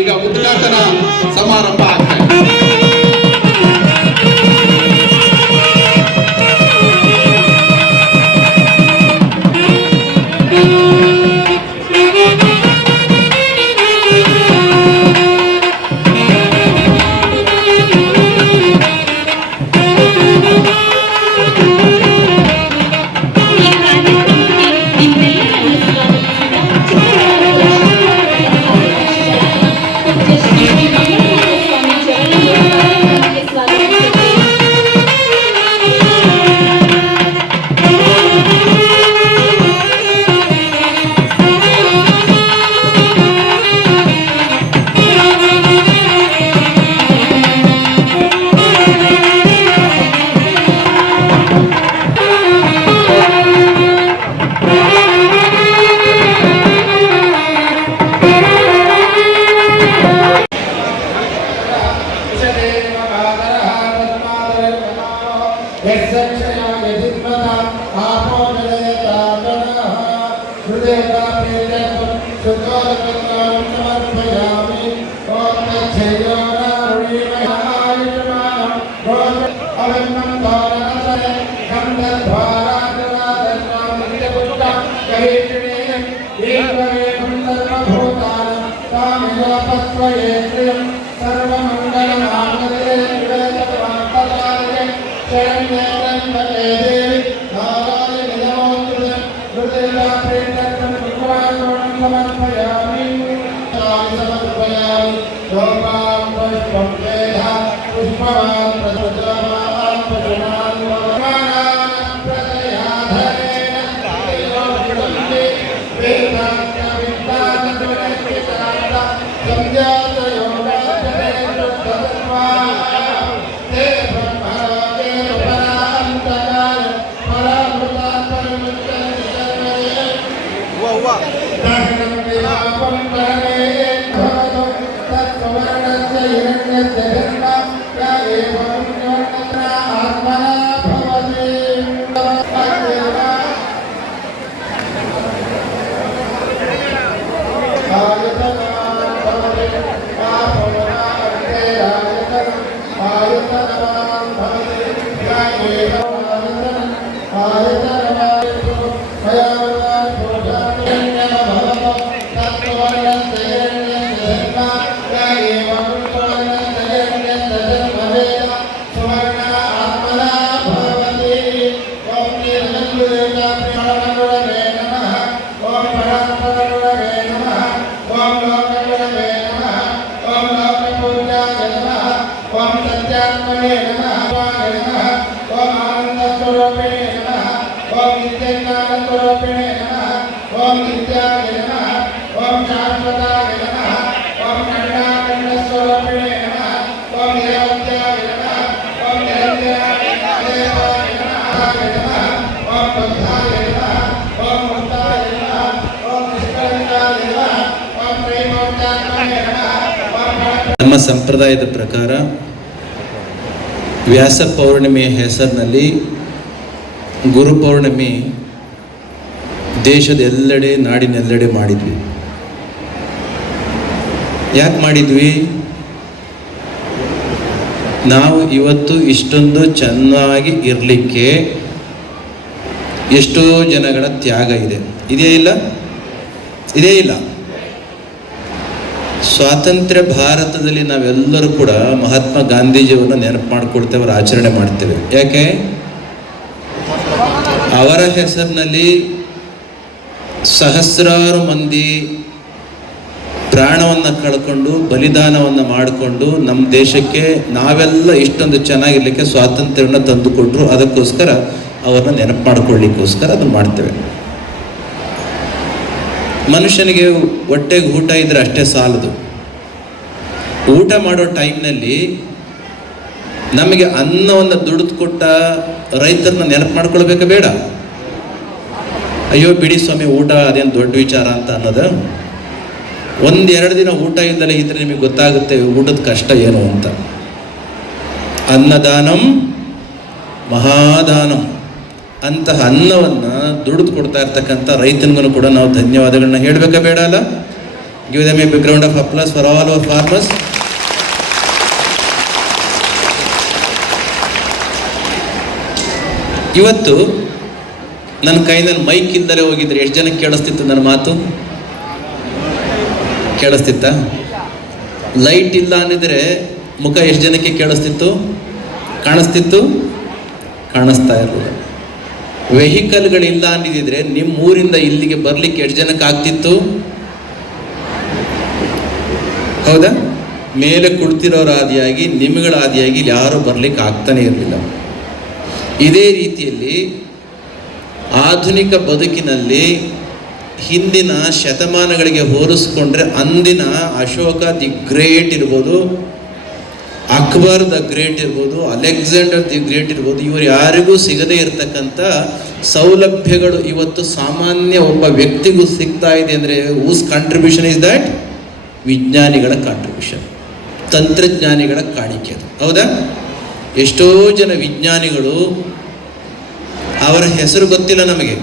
ಈಗ ಉದ್ಘಾಟನಾ ಸಮಾರಂಭ ಆಗ್ತದೆ. ನಮ್ಮ ಸಂಪ್ರದಾಯದ ಪ್ರಕಾರ ವ್ಯಾಸ ಪೌರ್ಣಿಮೆಯ ಹೆಸರಿನಲ್ಲಿ ಗುರು ಪೌರ್ಣಿಮೆ ದೇಶದ ಎಲ್ಲೆಡೆ ನಾಡಿನೆಲ್ಲೆಡೆ ಮಾಡಿದ್ವಿ. ಯಾಕೆ ಮಾಡಿದ್ವಿ? ನಾವು ಇವತ್ತು ಇಷ್ಟೊಂದು ಚೆನ್ನಾಗಿ ಇರಲಿಕ್ಕೆ ಎಷ್ಟೋ ಜನಗಳ ತ್ಯಾಗ ಇದೆ. ಇದೇ ಇಲ್ಲ? ಇದೇ ಇಲ್ಲ? ಸ್ವಾತಂತ್ರ್ಯ ಭಾರತದಲ್ಲಿ ನಾವೆಲ್ಲರೂ ಕೂಡ ಮಹಾತ್ಮ ಗಾಂಧೀಜಿಯವರನ್ನು ನೆನಪು ಮಾಡಿಕೊಳ್ತೇವೆ, ಅವರ ಆಚರಣೆ ಮಾಡ್ತೇವೆ. ಯಾಕೆ? ಅವರ ಹೆಸರಿನಲ್ಲಿ ಸಹಸ್ರಾರು ಮಂದಿ ಪ್ರಾಣವನ್ನು ಕಳ್ಕೊಂಡು ಬಲಿದಾನವನ್ನು ಮಾಡಿಕೊಂಡು ನಮ್ಮ ದೇಶಕ್ಕೆ ನಾವೆಲ್ಲ ಇಷ್ಟೊಂದು ಚೆನ್ನಾಗಿರ್ಲಿಕ್ಕೆ ಸ್ವಾತಂತ್ರ್ಯವನ್ನು ತಂದುಕೊಟ್ರು. ಅದಕ್ಕೋಸ್ಕರ ಅವ್ರನ್ನ ನೆನಪು ಮಾಡಿಕೊಳ್ಳಿಕ್ಕೋಸ್ಕರ ಅದನ್ನು ಮಾಡ್ತೇವೆ. ಮನುಷ್ಯನಿಗೆ ಹೊಟ್ಟೆಗೆ ಊಟ ಇದ್ರೆ ಅಷ್ಟೇ ಸಾಲದು. ಊಟ ಮಾಡೋ ಟೈಮ್ನಲ್ಲಿ ನಮಗೆ ಅನ್ನವನ್ನು ದುಡಿದು ಕೊಟ್ಟ ರೈತರನ್ನ ನೆನಪು ಮಾಡ್ಕೊಳ್ಬೇಕಾ ಬೇಡ? ಅಯ್ಯೋ ಬಿಡಿ ಸ್ವಾಮಿ, ಊಟ ಅದೇನು ದೊಡ್ಡ ವಿಚಾರ ಅಂತ ಅನ್ನೋದು. ಒಂದೆರಡು ದಿನ ಊಟ ಇಲ್ಲದೆ ಇದ್ರೆ ನಿಮಗೆ ಗೊತ್ತಾಗುತ್ತೆ ಊಟದ ಕಷ್ಟ ಏನು ಅಂತ. ಅನ್ನದಾನಂ ಮಹಾದಾನಂ. ಅಂತಹ ಅನ್ನವನ್ನು ದುಡಿದು ಕೊಡ್ತಾ ಇರ್ತಕ್ಕಂಥ ರೈತನಿಗೂ ಕೂಡ ನಾವು ಧನ್ಯವಾದಗಳನ್ನ ಹೇಳಬೇಕಾ ಬೇಡ ಅಲ್ಲ? Give them a big round of applause for all our farmers. ಇವತ್ತು ನನ್ನ ಕೈನಲ್ಲಿ ಮೈಕ್ ಇಲ್ಲದೆ ಹೋಗಿದ್ರೆ ಎಷ್ಟು ಜನಕ್ಕೆ ಕೇಳಿಸ್ತಿತ್ತು ನನ್ನ ಮಾತು? ಕೇಳಿಸ್ತಿತ್ತ? ಲೈಟ್ ಇಲ್ಲ ಅಂದಿದ್ರೆ ಮುಖ ಎಷ್ಟು ಜನಕ್ಕೆ ಕೇಳಿಸ್ತಿತ್ತು? ಕಾಣಿಸ್ತಿತ್ತು? ಕಾಣಿಸ್ತಾ ಇರಲಿಲ್ಲ. ವೆಹಿಕಲ್ಗಳಿಲ್ಲ ಅಂದಿದ್ರೆ ನಿಮ್ಮ ಊರಿಂದ ಇಲ್ಲಿಗೆ ಬರ್ಲಿಕ್ಕೆ ಎಷ್ಟು ಜನಕ್ಕೆ ಆಗ್ತಿತ್ತು? ಹೌದಾ? ಮೇಲೆ ಕುಳಿತಿರೋರ ಆದಿಯಾಗಿ ನಿಮ್ಗಳ ಆದಿಯಾಗಿ ಯಾರೂ ಬರ್ಲಿಕ್ಕೆ ಆಗ್ತಾನೆ ಇರಲಿಲ್ಲ. ಇದೇ ರೀತಿಯಲ್ಲಿ ಆಧುನಿಕ ಬದುಕಿನಲ್ಲಿ ಹಿಂದಿನ ಶತಮಾನಗಳಿಗೆ ಹೋಲಿಸ್ಕೊಂಡ್ರೆ ಅಂದಿನ ಅಶೋಕ ದಿ ಗ್ರೇಟ್ ಇರ್ಬೋದು, ಅಕ್ಬರ್ ದ ಗ್ರೇಟ್ ಇರ್ಬೋದು, ಅಲೆಕ್ಸಾಂಡರ್ ದಿ ಗ್ರೇಟ್ ಇರ್ಬೋದು, ಇವರು ಯಾರಿಗೂ ಸಿಗದೇ ಇರತಕ್ಕಂಥ ಸೌಲಭ್ಯಗಳು ಇವತ್ತು ಸಾಮಾನ್ಯ ಒಬ್ಬ ವ್ಯಕ್ತಿಗೂ ಸಿಗ್ತಾ ಇದೆ. ಅಂದರೆ ಹೂಸ್ ಕಾಂಟ್ರಿಬ್ಯೂಷನ್ ಇಸ್ ದ್ಯಾಟ್? ವಿಜ್ಞಾನಿಗಳ ಕಾಂಟ್ರಿಬ್ಯೂಷನ್, ತಂತ್ರಜ್ಞಾನಿಗಳ ಕಾಣಿಕೆ ಅದು. ಹೌದಾ? ಎಷ್ಟೋ ಜನ ವಿಜ್ಞಾನಿಗಳು, ಅವರ ಹೆಸರು ಗೊತ್ತಿಲ್ಲ ನಮಗೆ,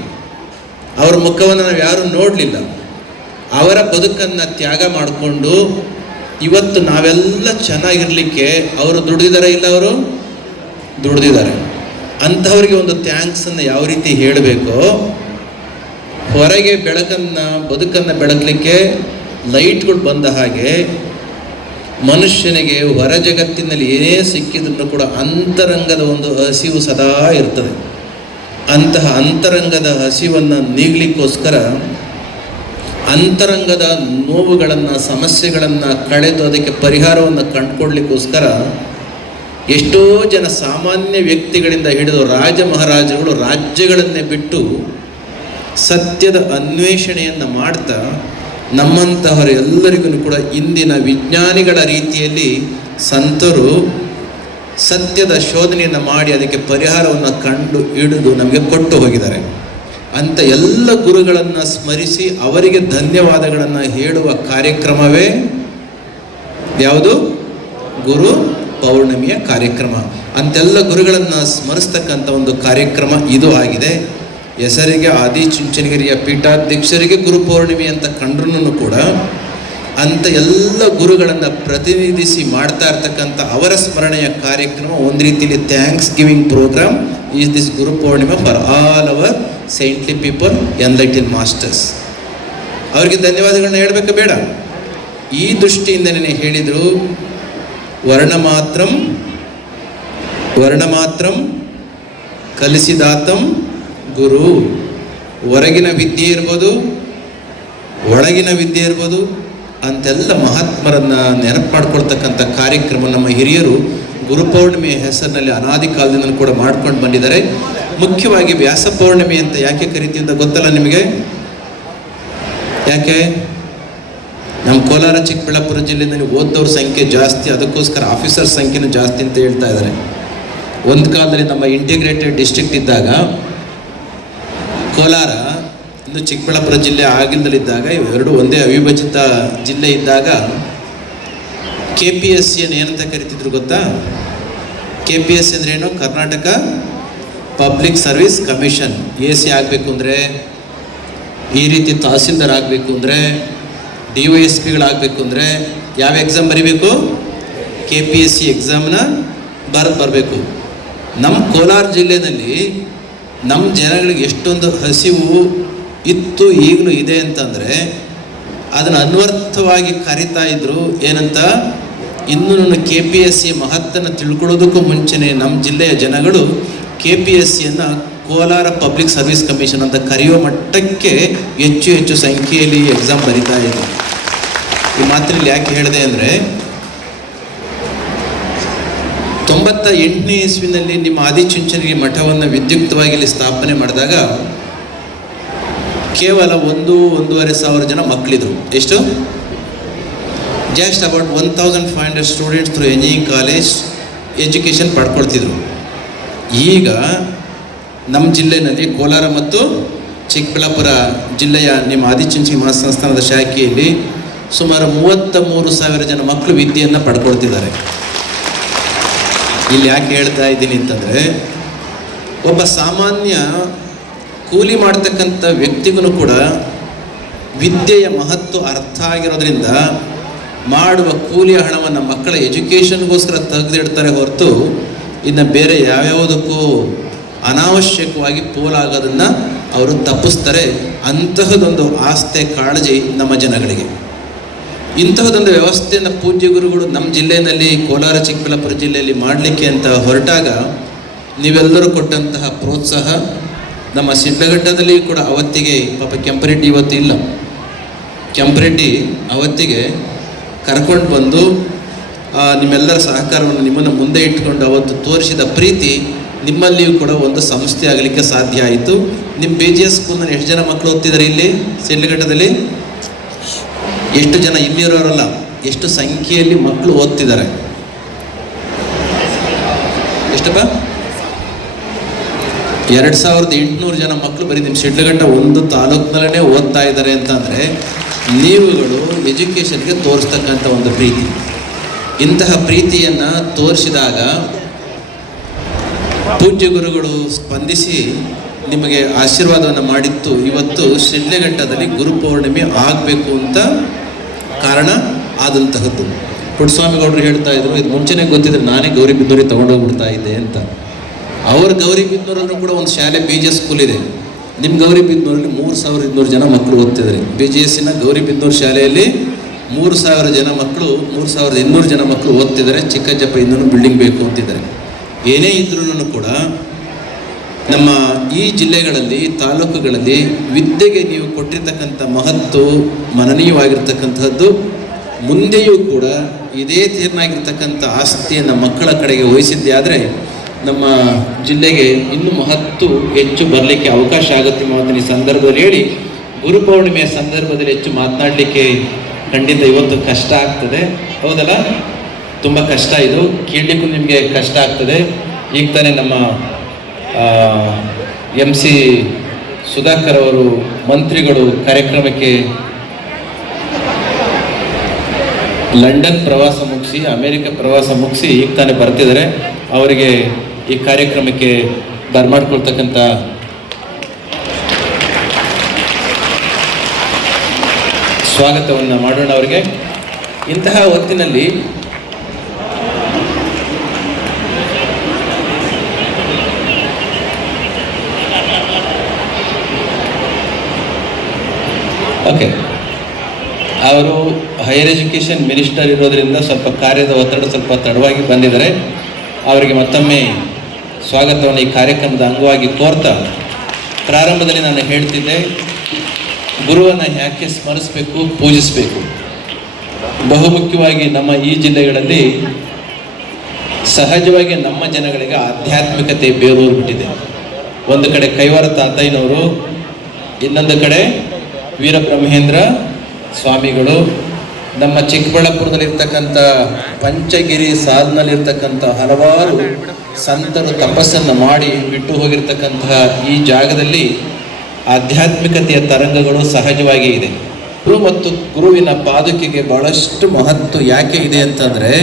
ಅವರ ಮುಖವನ್ನು ನಾವು ಯಾರೂ ನೋಡಲಿಲ್ಲ. ಅವರ ಬದುಕನ್ನು ತ್ಯಾಗ ಮಾಡಿಕೊಂಡು ಇವತ್ತು ನಾವೆಲ್ಲ ಚೆನ್ನಾಗಿರಲಿಕ್ಕೆ ಅವರು ದುಡಿದಿದ್ದಾರೆ. ಇಲ್ಲ, ಅವರು ದುಡಿದಿದ್ದಾರೆ. ಅಂಥವ್ರಿಗೆ ಒಂದು ಥ್ಯಾಂಕ್ಸನ್ನು ಯಾವ ರೀತಿ ಹೇಳಬೇಕೋ, ಹೊರಗೆ ಬೆಳಕನ್ನು ಬದುಕನ್ನು ಬೆಳಗಲಿಕ್ಕೆ ಲೈಟ್ಗಳು ಬಂದ ಹಾಗೆ ಮನುಷ್ಯನಿಗೆ ಹೊರ ಜಗತ್ತಿನಲ್ಲಿ ಏನೇ ಸಿಕ್ಕಿದ್ರೂ ಕೂಡ ಅಂತರಂಗದ ಒಂದು ಹಸಿವು ಸದಾ ಇರ್ತದೆ. ಅಂತಹ ಅಂತರಂಗದ ಹಸಿವನ್ನು ನೀಗಲಿಕ್ಕೋಸ್ಕರ, ಅಂತರಂಗದ ನೋವುಗಳನ್ನು ಸಮಸ್ಯೆಗಳನ್ನು ಕಳೆದು ಅದಕ್ಕೆ ಪರಿಹಾರವನ್ನು ಕಂಡುಕೊಡ್ಲಿಕ್ಕೋಸ್ಕರ ಎಷ್ಟೋ ಜನ ಸಾಮಾನ್ಯ ವ್ಯಕ್ತಿಗಳಿಂದ ಹಿಡಿದು ರಾಜ ಮಹಾರಾಜಗಳು ರಾಜ್ಯಗಳನ್ನೇ ಬಿಟ್ಟು ಸತ್ಯದ ಅನ್ವೇಷಣೆಯನ್ನು ಮಾಡ್ತಾ ನಮ್ಮಂತಹವರು ಎಲ್ಲರಿಗೂ ಕೂಡ ಇಂದಿನ ವಿಜ್ಞಾನಿಗಳ ರೀತಿಯಲ್ಲಿ ಸಂತರು ಸತ್ಯದ ಶೋಧನೆಯನ್ನು ಮಾಡಿ ಅದಕ್ಕೆ ಪರಿಹಾರವನ್ನು ಕಂಡು ಹಿಡಿದು ನಮಗೆ ಕೊಟ್ಟು ಹೋಗಿದ್ದಾರೆ. ಅಂಥ ಎಲ್ಲ ಗುರುಗಳನ್ನು ಸ್ಮರಿಸಿ ಅವರಿಗೆ ಧನ್ಯವಾದಗಳನ್ನು ಹೇಳುವ ಕಾರ್ಯಕ್ರಮವೇ ಯಾವುದು? ಗುರು ಪೌರ್ಣಿಮೆಯ ಕಾರ್ಯಕ್ರಮ. ಅಂತೆಲ್ಲ ಗುರುಗಳನ್ನು ಸ್ಮರಿಸ್ತಕ್ಕಂಥ ಒಂದು ಕಾರ್ಯಕ್ರಮ ಇದು ಆಗಿದೆ. ಹೆಸರಿಗೆ ಆದಿಚುಂಚನಗಿರಿಯ ಪೀಠಾಧ್ಯಕ್ಷರಿಗೆ ಗುರು ಪೌರ್ಣಿಮೆ ಅಂತ ಕಂಡ್ರೂ ಕೂಡ ಅಂತ ಎಲ್ಲ ಗುರುಗಳನ್ನು ಪ್ರತಿನಿಧಿಸಿ ಮಾಡ್ತಾ ಇರ್ತಕ್ಕಂಥ ಅವರ ಸ್ಮರಣೆಯ ಕಾರ್ಯಕ್ರಮ ಒಂದು ರೀತಿಯಲ್ಲಿ thanks giving programme is this Guru Purnima for all our saintly people enlightened masters. ಅವರಿಗೆ ಧನ್ಯವಾದಗಳನ್ನ ಹೇಳಬೇಕು ಬೇಡ? ಈ ದೃಷ್ಟಿಯಿಂದ ನನಗೆ ಹೇಳಿದರು, ವರ್ಣಮಾತ್ರಂ ಕಲಿಸಿದಾತಂ ಗುರು. ಹೊರಗಿನ ವಿದ್ಯೆ ಇರ್ಬೋದು, ಒಳಗಿನ ವಿದ್ಯೆ ಇರ್ಬೋದು, ಅಂತೆಲ್ಲ ಮಹಾತ್ಮರನ್ನು ನೆನಪು ಮಾಡ್ಕೊಳ್ತಕ್ಕಂಥ ಕಾರ್ಯಕ್ರಮ ನಮ್ಮ ಹಿರಿಯರು ಗುರುಪೌರ್ಣಿಮೆಯ ಹೆಸರಿನಲ್ಲಿ ಅನಾದಿ ಕಾಲದಿಂದ ಕೂಡ ಮಾಡ್ಕೊಂಡು ಬಂದಿದ್ದಾರೆ. ಮುಖ್ಯವಾಗಿ ವ್ಯಾಸ ಪೌರ್ಣಿಮೆ ಅಂತ ಯಾಕೆ ಕರಿತೀವಿ ಅಂತ ಗೊತ್ತಲ್ಲ ನಿಮಗೆ? ಯಾಕೆ? ನಮ್ಮ ಕೋಲಾರ ಚಿಕ್ಕಬಳ್ಳಾಪುರ ಜಿಲ್ಲೆಯಲ್ಲಿ ಓದೋರ ಸಂಖ್ಯೆ ಜಾಸ್ತಿ, ಅದಕ್ಕೋಸ್ಕರ ಆಫೀಸರ್ ಸಂಖ್ಯೆನೂ ಜಾಸ್ತಿ ಅಂತ ಹೇಳ್ತಾ ಇದ್ದಾರೆ. ಒಂದು ಕಾಲದಲ್ಲಿ ನಮ್ಮ ಇಂಟಿಗ್ರೇಟೆಡ್ ಡಿಸ್ಟ್ರಿಕ್ಟ್ ಇದ್ದಾಗ ಕೋಲಾರ ಇನ್ನು ಚಿಕ್ಕಬಳ್ಳಾಪುರ ಜಿಲ್ಲೆ ಆಗಿಲ್ದಲ್ಲಿದ್ದಾಗ ಇವೆರಡು ಒಂದೇ ಅವಿಭಜಿತ ಜಿಲ್ಲೆ ಇದ್ದಾಗ KPSC ಏನಂತ ಕರಿತಿದ್ರು ಗೊತ್ತಾ? KPSC ಅಂದ್ರೇನು? Karnataka public service commission. AC ಆಗಬೇಕು ಅಂದರೆ, ಈ ರೀತಿ ತಹಸೀಲ್ದಾರ್ ಆಗಬೇಕು ಅಂದರೆ, DYSPಗಳಾಗಬೇಕು ಅಂದರೆ ಯಾವ ಎಕ್ಸಾಮ್ ಬರೀಬೇಕು? KPSC ಎಕ್ಸಾಮ್ನ ಬರಬೇಕು. ನಮ್ಮ ಕೋಲಾರ ಜಿಲ್ಲೆಯಲ್ಲಿ ನಮ್ಮ ಜನಗಳಿಗೆ ಎಷ್ಟೊಂದು ಹಸಿವು ಇತ್ತು, ಈಗಲೂ ಇದೆ ಅಂತಂದರೆ ಅದನ್ನು ಅನ್ವರ್ಥವಾಗಿ ಕರಿತಾ ಇದ್ರು. ಏನಂತ? ಇನ್ನೂ KPSC ಮಹತ್ತನ್ನು ತಿಳ್ಕೊಳ್ಳೋದಕ್ಕೂ ಮುಂಚೆನೇ ನಮ್ಮ ಜಿಲ್ಲೆಯ ಜನಗಳು KPSCಯನ್ನು ಕೋಲಾರ ಪಬ್ಲಿಕ್ ಸರ್ವಿಸ್ ಕಮಿಷನ್ ಅಂತ ಕರೆಯೋ ಮಟ್ಟಕ್ಕೆ ಹೆಚ್ಚು ಸಂಖ್ಯೆಯಲ್ಲಿ ಎಕ್ಸಾಮ್ ಬರಿತಾ ಇದ್ರು. ಈ ಮಾತಿನಲ್ಲಿ ಯಾಕೆ ಹೇಳಿದೆ ಅಂದರೆ, 98ನೇ ಇಸ್ವಿನಲ್ಲಿ ನಿಮ್ಮ ಆದಿಚುಂಚನಗಿರಿ ಮಠವನ್ನು ವಿದ್ಯುಕ್ತವಾಗಿ ಇಲ್ಲಿ ಸ್ಥಾಪನೆ ಮಾಡಿದಾಗ ಕೇವಲ 1-1.5 ಸಾವಿರ ಜನ ಮಕ್ಕಳಿದ್ರು. ಎಷ್ಟು? Just about 1500 students through engineering college education ಪಡ್ಕೊಳ್ತಿದ್ರು. ಈಗ ನಮ್ಮ ಜಿಲ್ಲೆಯಲ್ಲಿ ಕೋಲಾರ ಮತ್ತು ಚಿಕ್ಕಬಳ್ಳಾಪುರ ಜಿಲ್ಲೆಯ ನಿಮ್ಮ ಆದಿಚುಂಚನಗಿರಿ ಮಹಾಸಂಸ್ಥಾನದ ಶಾಖೆಯಲ್ಲಿ ಸುಮಾರು 33,000 ಜನ ಮಕ್ಕಳು ವಿದ್ಯೆಯನ್ನು ಪಡ್ಕೊಳ್ತಿದ್ದಾರೆ. ಇಲ್ಲಿ ಯಾಕೆ ಹೇಳ್ತಾ ಇದ್ದೀನಿ ಅಂತಂದರೆ, ಒಬ್ಬ ಸಾಮಾನ್ಯ ಕೂಲಿ ಮಾಡ್ತಕ್ಕಂಥ ವ್ಯಕ್ತಿಗೂ ಕೂಡ ವಿದ್ಯೆಯ ಮಹತ್ವ ಅರ್ಥ ಆಗಿರೋದ್ರಿಂದ ಮಾಡುವ ಕೂಲಿಯ ಹಣವನ್ನು ಮಕ್ಕಳ ಎಜುಕೇಷನ್ಗೋಸ್ಕರ ತೆಗೆದಿಡ್ತಾರೆ ಹೊರತು ಇನ್ನು ಬೇರೆ ಯಾವ್ಯಾವುದಕ್ಕೂ ಅನಾವಶ್ಯಕವಾಗಿ ಪೋಲಾಗೋದನ್ನು ಅವರು ತಪ್ಪಿಸ್ತಾರೆ. ಅಂತಹದೊಂದು ಆಸ್ತೆ ಕಾಳಜಿ ನಮ್ಮ ಜನಗಳಿಗೆ. ಇಂತಹದೊಂದು ವ್ಯವಸ್ಥೆಯನ್ನು ಪೂಜ್ಯ ಗುರುಗಳು ನಮ್ಮ ಜಿಲ್ಲೆಯಲ್ಲಿ ಕೋಲಾರ ಚಿಕ್ಕಬಳ್ಳಾಪುರ ಜಿಲ್ಲೆಯಲ್ಲಿ ಮಾಡಲಿಕ್ಕೆ ಅಂತ ಹೊರಟಾಗ ನೀವೆಲ್ಲರೂ ಕೊಟ್ಟಂತಹ ಪ್ರೋತ್ಸಾಹ, ನಮ್ಮ ಶಿಡ್ಲಘಟ್ಟದಲ್ಲಿ ಕೂಡ ಅವತ್ತಿಗೆ ಪಾಪ ಕೆಂಪರೆಡ್ಡಿ ಇವತ್ತು ಇಲ್ಲ, ಕೆಂಪರೆಡ್ಡಿ ಅವತ್ತಿಗೆ ಕರ್ಕೊಂಡು ಬಂದು ನಿಮ್ಮೆಲ್ಲರ ಸಹಕಾರವನ್ನು ನಿಮ್ಮನ್ನು ಮುಂದೆ ಇಟ್ಕೊಂಡು ಅವತ್ತು ತೋರಿಸಿದ ಪ್ರೀತಿ ನಿಮ್ಮಲ್ಲಿಯೂ ಕೂಡ ಒಂದು ಸಂಸ್ಥೆ ಆಗಲಿಕ್ಕೆ ಸಾಧ್ಯ ಆಯಿತು. ನಿಮ್ಮ BGS ಸ್ಕೂಲ್ನಲ್ಲಿ ಎಷ್ಟು ಜನ ಮಕ್ಕಳು ಓದ್ತಿದ್ದಾರೆ? ಇಲ್ಲಿ ಶಿಡ್ಲಘಟ್ಟದಲ್ಲಿ ಎಷ್ಟು ಜನ? ಇಲ್ಲಿರೋರಲ್ಲ, ಎಷ್ಟು ಸಂಖ್ಯೆಯಲ್ಲಿ ಮಕ್ಕಳು ಓದ್ತಿದ್ದಾರೆ? ಎಷ್ಟಪ್ಪ? 2800 ಜನ ಮಕ್ಕಳು ಬರೀ ನಿಮ್ಮ ಶಿಡ್ಲಘಟ್ಟ ಒಂದು ತಾಲೂಕಿನಲ್ಲೇ ಓದ್ತಾ ಇದ್ದಾರೆ ಅಂತಂದರೆ ನೀವುಗಳು ಎಜುಕೇಷನ್ಗೆ ತೋರಿಸ್ತಕ್ಕಂಥ ಒಂದು ಪ್ರೀತಿ. ಇಂತಹ ಪ್ರೀತಿಯನ್ನು ತೋರಿಸಿದಾಗ ಪೂಜ್ಯ ಗುರುಗಳು ಸ್ಪಂದಿಸಿ ನಿಮಗೆ ಆಶೀರ್ವಾದವನ್ನು ಮಾಡಿತ್ತು. ಇವತ್ತು ಶಿಡ್ಲಘಟ್ಟದಲ್ಲಿ ಗುರುಪೌರ್ಣಿಮೆ ಆಗಬೇಕು ಅಂತ ಕಾರಣ ಆದಂತಹದ್ದು. ಪುಟ್ಟಸ್ವಾಮಿಗೌಡರು ಹೇಳ್ತಾ ಇದ್ರು, ಇದು ಮುಂಚೆನೇ ಗೊತ್ತಿದ್ರೆ ನಾನೇ ಗೌರಿಬಿದನೂರಿಗೆ ತೊಗೊಂಡೋಗ್ಬಿಡ್ತಾ ಇದ್ದೆ ಅಂತ. ಅವ್ರ ಗೌರಿಬಿದನೂರಲ್ಲೂ ಕೂಡ ಒಂದು ಶಾಲೆ BGS ಸ್ಕೂಲ್ ಇದೆ. ನಿಮ್ಮ ಗೌರಿಬಿದನೂರಲ್ಲಿ 3200 ಜನ ಮಕ್ಕಳು ಓದ್ತಿದ್ದಾರೆ. BGSನ ಗೌರಿಬಿದನೂರು ಶಾಲೆಯಲ್ಲಿ 3000 ಜನ ಮಕ್ಕಳು, 3200 ಜನ ಮಕ್ಕಳು ಓದ್ತಿದ್ದಾರೆ. ಚಿಕ್ಕಜ್ಜಪ್ಪ ಇನ್ನೂ ಬಿಲ್ಡಿಂಗ್ ಬೇಕು ಅಂತಿದ್ದಾರೆ. ಏನೇ ಇದ್ರೂ ಕೂಡ ನಮ್ಮ ಈ ಜಿಲ್ಲೆಗಳಲ್ಲಿ, ತಾಲೂಕುಗಳಲ್ಲಿ ವಿದ್ಯೆಗೆ ನೀವು ಕೊಟ್ಟಿರ್ತಕ್ಕಂಥ ಮಹತ್ವ ಮನನೀಯವಾಗಿರ್ತಕ್ಕಂಥದ್ದು. ಮುಂದೆಯೂ ಕೂಡ ಇದೇ ತೀರ್ನಾಗಿರ್ತಕ್ಕಂಥ ಆಸ್ತಿಯನ್ನು ಮಕ್ಕಳ ಕಡೆಗೆ ವಹಿಸಿದ್ದೆ ಆದರೆ ನಮ್ಮ ಜಿಲ್ಲೆಗೆ ಇನ್ನೂ ಮಹತ್ವ ಹೆಚ್ಚು ಬರಲಿಕ್ಕೆ ಅವಕಾಶ ಆಗುತ್ತೆ ಮಾತನ್ನು ಈ ಸಂದರ್ಭದಲ್ಲಿ ಹೇಳಿ, ಗುರುಪೌರ್ಣಿಮೆಯ ಸಂದರ್ಭದಲ್ಲಿ ಹೆಚ್ಚು ಮಾತನಾಡಲಿಕ್ಕೆ ಖಂಡಿತ ಇವತ್ತು ಕಷ್ಟ ಆಗ್ತದೆ. ಹೌದಲ್ಲ? ತುಂಬ ಕಷ್ಟ, ಇದು ಕೇಳಲಿಕ್ಕೂ ನಿಮಗೆ ಕಷ್ಟ ಆಗ್ತದೆ. ಈಗ ತಾನೇ ನಮ್ಮ MC ಸುಧಾಕರ್ ಅವರು ಮಂತ್ರಿಗಳು ಕಾರ್ಯಕ್ರಮಕ್ಕೆ ಲಂಡನ್ ಪ್ರವಾಸ ಮುಗಿಸಿ, ಅಮೇರಿಕ ಪ್ರವಾಸ ಮುಗಿಸಿ ಈಗ ತಾನೇ ಬರ್ತಿದ್ದಾರೆ. ಅವರಿಗೆ ಈ ಕಾರ್ಯಕ್ರಮಕ್ಕೆ ಸ್ವಾಗತವನ್ನು ಮಾಡೋಣ ಅವರಿಗೆ. ಇಂತಹ ಹೊತ್ತಿನಲ್ಲಿ ಓಕೆ, ಅವರು ಹೈಯರ್ ಎಜುಕೇಷನ್ ಮಿನಿಸ್ಟರ್ ಇರೋದರಿಂದ ಸ್ವಲ್ಪ ಕಾರ್ಯದ ಒತ್ತಡ ಸ್ವಲ್ಪ ತಡವಾಗಿ ಬಂದಿದ್ದಾರೆ. ಅವರಿಗೆ ಮತ್ತೊಮ್ಮೆ ಸ್ವಾಗತವನ್ನು ಈ ಕಾರ್ಯಕ್ರಮದ ಅಂಗವಾಗಿ ಕೋರ್ತಾ, ಪ್ರಾರಂಭದಲ್ಲಿ ನಾನು ಹೇಳ್ತಿದ್ದೆ, ಗುರುವನ್ನು ಯಾಕೆ ಸ್ಮರಿಸಬೇಕು, ಪೂಜಿಸಬೇಕು. ಬಹುಮುಖ್ಯವಾಗಿ ನಮ್ಮ ಈ ಜಿಲ್ಲೆಗಳಲ್ಲಿ ಸಹಜವಾಗಿ ನಮ್ಮ ಜನಗಳಿಗೆ ಆಧ್ಯಾತ್ಮಿಕತೆ ಬೇರೂರು ಬಿಟ್ಟಿದೆ. ಒಂದು ಕಡೆ ಕೈವಾರ ತಾತಯ್ಯನವರು, ಇನ್ನೊಂದು ಕಡೆ ವೀರಬ್ರಹ್ಮೇಂದ್ರ ಸ್ವಾಮಿಗಳು, ನಮ್ಮ ಚಿಕ್ಕಬಳ್ಳಾಪುರದಲ್ಲಿರ್ತಕ್ಕಂಥ ಪಂಚಗಿರಿ ಸಾಲಿನಲ್ಲಿರ್ತಕ್ಕಂಥ ಹಲವಾರು ಸಂತರು ತಪಸ್ಸನ್ನು ಮಾಡಿ ಬಿಟ್ಟು ಹೋಗಿರ್ತಕ್ಕಂತಹ ಈ ಜಾಗದಲ್ಲಿ ಆಧ್ಯಾತ್ಮಿಕತೆಯ ತರಂಗಗಳು ಸಹಜವಾಗಿ ಇದೆ. ಗುರು ಮತ್ತು ಗುರುವಿನ ಪಾದುಕೆಗೆ ಬಹಳಷ್ಟು ಮಹತ್ವ ಯಾಕೆ ಇದೆ ಅಂತಂದರೆ,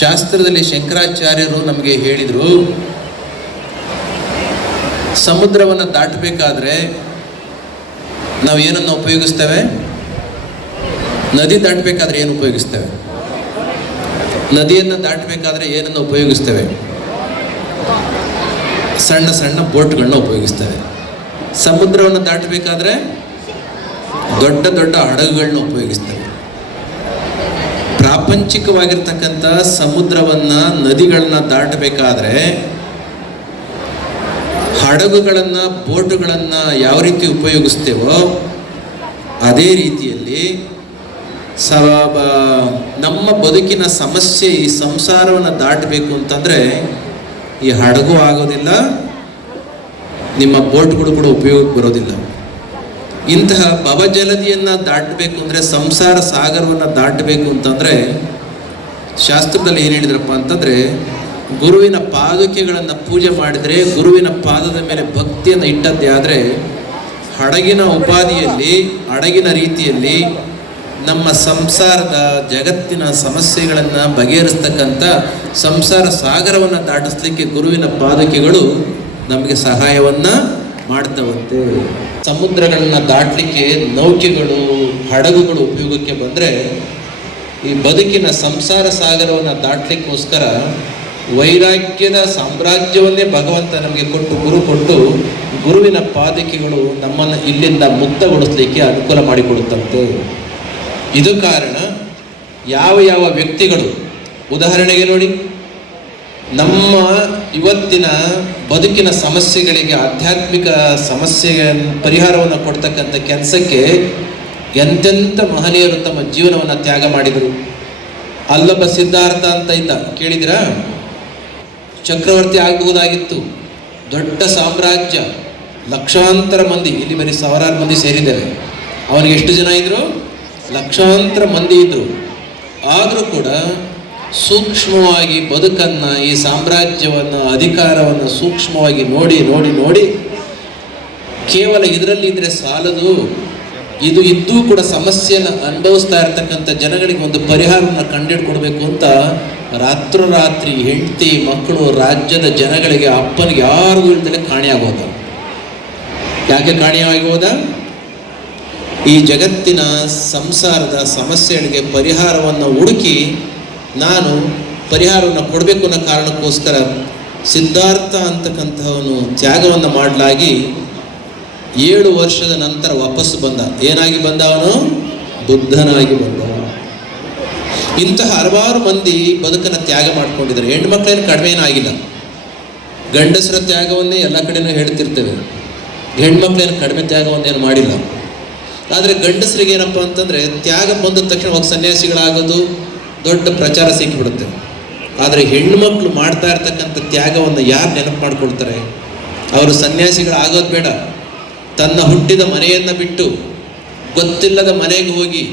ಶಾಸ್ತ್ರದಲ್ಲಿ ಶಂಕರಾಚಾರ್ಯರು ನಮಗೆ ಹೇಳಿದರು, ಸಮುದ್ರವನ್ನು ದಾಟಬೇಕಾದ್ರೆ ನಾವು ಏನನ್ನು ಉಪಯೋಗಿಸ್ತೇವೆ? ನದಿ ದಾಟಬೇಕಾದ್ರೆ ಏನು ಉಪಯೋಗಿಸ್ತೇವೆ? ನದಿಯನ್ನು ದಾಟಬೇಕಾದ್ರೆ ಏನನ್ನು ಉಪಯೋಗಿಸ್ತೇವೆ? ಸಣ್ಣ ಸಣ್ಣ ಬೋಟ್ಗಳನ್ನ ಉಪಯೋಗಿಸ್ತೇವೆ. ಸಮುದ್ರವನ್ನು ದಾಟಬೇಕಾದ್ರೆ ದೊಡ್ಡ ದೊಡ್ಡ ಹಡಗುಗಳನ್ನ ಉಪಯೋಗಿಸ್ತೇವೆ. ಪ್ರಾಪಂಚಿಕವಾಗಿರ್ತಕ್ಕಂಥ ಸಮುದ್ರವನ್ನು, ನದಿಗಳನ್ನ ದಾಟಬೇಕಾದ್ರೆ ಹಡಗುಗಳನ್ನು, ಬೋಟುಗಳನ್ನು ಯಾವ ರೀತಿ ಉಪಯೋಗಿಸ್ತೇವೋ ಅದೇ ರೀತಿಯಲ್ಲಿ ನಮ್ಮ ಬದುಕಿನ ಸಮಸ್ಯೆ, ಈ ಸಂಸಾರವನ್ನು ದಾಟಬೇಕು ಅಂತಂದರೆ ಈ ಹಡಗು ಆಗೋದಿಲ್ಲ, ನಿಮ್ಮ ಬೋಟ್ಗಳು ಕೂಡ ಉಪಯೋಗಕ್ಕೆ ಬರೋದಿಲ್ಲ. ಇಂತಹ ಭವಜಲದಿಯನ್ನು ದಾಟಬೇಕು ಅಂದರೆ, ಸಂಸಾರ ಸಾಗರವನ್ನು ದಾಟಬೇಕು ಅಂತಂದರೆ ಶಾಸ್ತ್ರದಲ್ಲಿ ಏನು ಹೇಳಿದ್ರಪ್ಪ ಅಂತಂದರೆ, ಗುರುವಿನ ಪಾದುಕೆಗಳನ್ನು ಪೂಜೆ ಮಾಡಿದರೆ, ಗುರುವಿನ ಪಾದದ ಮೇಲೆ ಭಕ್ತಿಯನ್ನು ಇಟ್ಟದ್ದೇ ಆದರೆ ಹಡಗಿನ ಉಪಾಧಿಯಲ್ಲಿ, ಹಡಗಿನ ರೀತಿಯಲ್ಲಿ ನಮ್ಮ ಸಂಸಾರದ ಜಗತ್ತಿನ ಸಮಸ್ಯೆಗಳನ್ನು ಬಗೆಹರಿಸ್ತಕ್ಕಂಥ ಸಂಸಾರ ಸಾಗರವನ್ನು ದಾಟಿಸ್ಲಿಕ್ಕೆ ಗುರುವಿನ ಪಾದುಕೆಗಳು ನಮಗೆ ಸಹಾಯವನ್ನು ಮಾಡ್ತವಂತೆ. ಸಮುದ್ರಗಳನ್ನ ದಾಟಲಿಕ್ಕೆ ನೌಕೆಗಳು, ಹಡಗುಗಳು ಉಪಯೋಗಕ್ಕೆ ಬಂದರೆ, ಈ ಬದುಕಿನ ಸಂಸಾರ ಸಾಗರವನ್ನು ದಾಟಲಿಕ್ಕೋಸ್ಕರ ವೈರಾಗ್ಯದ ಸಾಮ್ರಾಜ್ಯವನ್ನೇ ಭಗವಂತ ನಮಗೆ ಕೊಟ್ಟು, ಗುರು ಕೊಟ್ಟು, ಗುರುವಿನ ಪಾದಕೆಗಳು ನಮ್ಮನ್ನು ಇಲ್ಲಿಂದ ಮುಕ್ತಗೊಳಿಸಲಿಕ್ಕೆ ಅನುಕೂಲ ಮಾಡಿಕೊಡುತ್ತಂತೆ. ಇದು ಕಾರಣ ಯಾವ ಯಾವ ವ್ಯಕ್ತಿಗಳು, ಉದಾಹರಣೆಗೆ ನೋಡಿ, ನಮ್ಮ ಇವತ್ತಿನ ಬದುಕಿನ ಸಮಸ್ಯೆಗಳಿಗೆ ಆಧ್ಯಾತ್ಮಿಕ ಸಮಸ್ಯೆಯ ಪರಿಹಾರವನ್ನು ಕೊಡ್ತಕ್ಕಂಥ ಕೆಲಸಕ್ಕೆ ಎಂತೆಂಥ ಮಹನೀಯರು ತಮ್ಮ ಜೀವನವನ್ನು ತ್ಯಾಗ ಮಾಡಿದರು. ಅಲ್ಲೊಬ್ಬ ಸಿದ್ಧಾರ್ಥ ಅಂತ ಇದ್ದ, ಕೇಳಿದಿರಾ? ಚಕ್ರವರ್ತಿ ಆಗಬಹುದಾಗಿತ್ತು, ದೊಡ್ಡ ಸಾಮ್ರಾಜ್ಯ, ಲಕ್ಷಾಂತರ ಮಂದಿ, ಇಲ್ಲಿ ಬರೀ ಸಾವಿರಾರು ಮಂದಿ ಸೇರಿದ್ದಾರೆ. ಅವನಿಗೆ ಎಷ್ಟು ಜನ ಇದ್ರು? ಲಕ್ಷಾಂತರ ಮಂದಿ ಇದ್ರು. ಆದರೂ ಕೂಡ ಸೂಕ್ಷ್ಮವಾಗಿ ಬದುಕನ್ನು, ಈ ಸಾಮ್ರಾಜ್ಯವನ್ನು, ಅಧಿಕಾರವನ್ನು ಸೂಕ್ಷ್ಮವಾಗಿ ನೋಡಿ ನೋಡಿ ನೋಡಿ ಕೇವಲ ಇದರಲ್ಲಿ ಇದ್ರೆ ಸಾಲದು, ಇದು ಇದ್ದೂ ಕೂಡ ಸಮಸ್ಯೆಯನ್ನು ಅನುಭವಿಸ್ತಾ ಇರ್ತಕ್ಕಂಥ ಜನಗಳಿಗೆ ಒಂದು ಪರಿಹಾರವನ್ನು ಕಂಡುಹಿಡ್ಕೊಡ್ಬೇಕು ಅಂತ ರಾತ್ರೋರಾತ್ರಿ ಹೆಂಡತಿ, ಮಕ್ಕಳು, ರಾಜ್ಯದ ಜನಗಳಿಗೆ, ಅಪ್ಪನಿಗೆ ಯಾರಿಗೂ ಇಲ್ದಲೇ ಕಾಣಿಯಾಗೋದ. ಯಾಕೆ ಕಾಣಿಯಾಗಿ ಹೋದ? ಈ ಜಗತ್ತಿನ ಸಂಸಾರದ ಸಮಸ್ಯೆಗಳಿಗೆ ಪರಿಹಾರವನ್ನು ಹುಡುಕಿ ನಾನು ಪರಿಹಾರವನ್ನು ಕೊಡಬೇಕು ಅನ್ನೋ ಕಾರಣಕ್ಕೋಸ್ಕರ ಸಿದ್ಧಾರ್ಥ ಅಂತಕ್ಕಂಥವನು ತ್ಯಾಗವನ್ನು ಮಾಡಲಾಗಿ 7 ವರ್ಷದ ನಂತರ ವಾಪಸ್ಸು ಬಂದ. ಏನಾಗಿ ಬಂದ? ಅವನು ಬುದ್ಧನಾಗಿ ಬಂದ. ಇಂತಹ ಹಲವಾರು ಮಂದಿ ಬದುಕನ್ನು ತ್ಯಾಗ ಮಾಡ್ಕೊಂಡಿದ್ದಾರೆ. ಹೆಣ್ಮಕ್ಳೇನು ಕಡಿಮೆ ಏನಾಗಿಲ್ಲ. ಗಂಡಸರ ತ್ಯಾಗವನ್ನೇ ಎಲ್ಲ ಕಡೆನೂ ಹೇಳ್ತಿರ್ತೇವೆ, ಹೆಣ್ಮಕ್ಳೇನು ಕಡಿಮೆ ತ್ಯಾಗವನ್ನೇನು ಮಾಡಿಲ್ಲ. ಆದರೆ ಗಂಡಸರಿಗೆ ಏನಪ್ಪ ಅಂತಂದರೆ, ತ್ಯಾಗ ಬಂದ ತಕ್ಷಣ ಹೋಗಿ ಸನ್ಯಾಸಿಗಳಾಗೋದು, ದೊಡ್ಡ ಪ್ರಚಾರ ಸಿಕ್ಕಿಬಿಡುತ್ತೆ. ಆದರೆ ಹೆಣ್ಣುಮಕ್ಳು ಮಾಡ್ತಾ ಇರ್ತಕ್ಕಂಥ ತ್ಯಾಗವನ್ನು ಯಾರು ನೆನಪು ಮಾಡ್ಕೊಳ್ತಾರೆ? ಅವರು ಸನ್ಯಾಸಿಗಳಾಗೋದು ಬೇಡ, ತನ್ನ ಹುಟ್ಟಿದ ಮನೆಯನ್ನು ಬಿಟ್ಟು ಗೊತ್ತಿಲ್ಲದ ಮನೆಗೆ ಹೋಗಿ